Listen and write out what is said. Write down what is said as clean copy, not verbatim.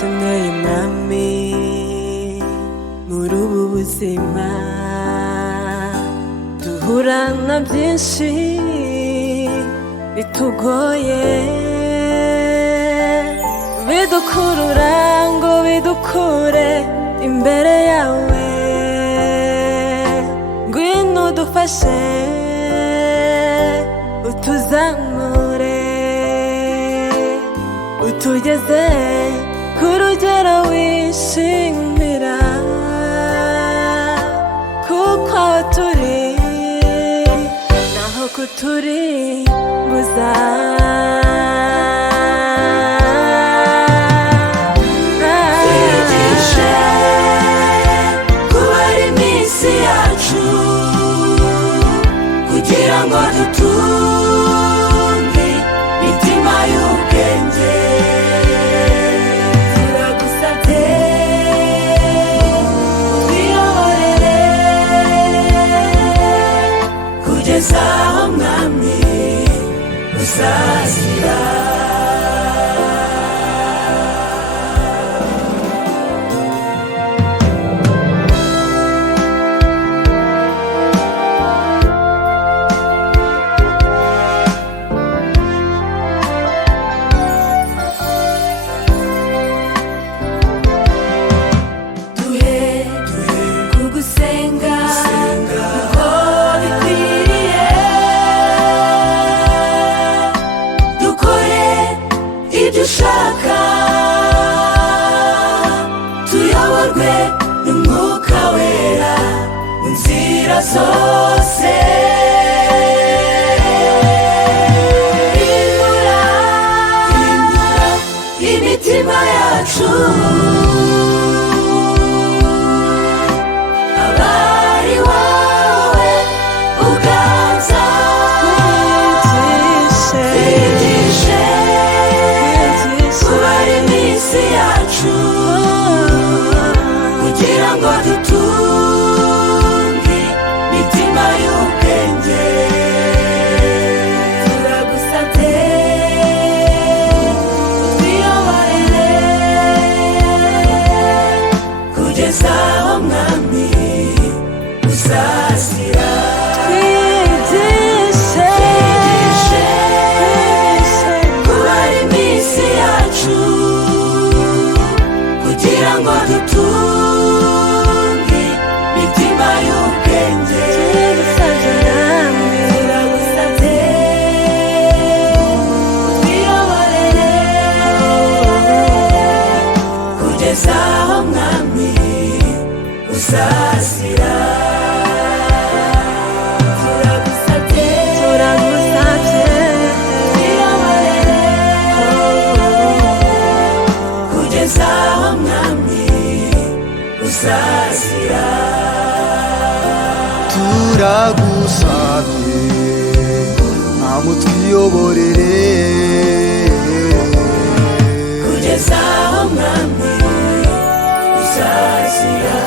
dukeneye mwami muri ubu buzima duhura na byinshi bitugoye bidukurura ngo bidukure imbere yawe ngwino udufashe utuzamure utugeze ku rugero wishimira kuko aho turi naho kuturi guza twigishe kubara iminsi yacu kugira ngo dutunge imitima y'ubwenge. Turagusabye twiyoborere kugeza aho mwami uzazira. Kugusenga uko bikwiriye, dukore ibyo ushaka, tuyoborwe n'umwuka wera mu nzira zose. Hindura imitima yacu, abari wowe uganza. Twigishe kubara iminsi yacu kugira ngo dutunge imitima y'ubwenge. Turagusabye twiyoborere kugeza aho mwami uzazira. Twigishe kubara iminsi yacu kugira ngo dutunge imitima y'ubwenge. Turagusabye twiyoborere kugeza aho mwami uzazira. Turagusabye twiyoborere kugeza aho mwami uzazira. turagusabye mwami twiyoborere kugeza aho mwami uzazira.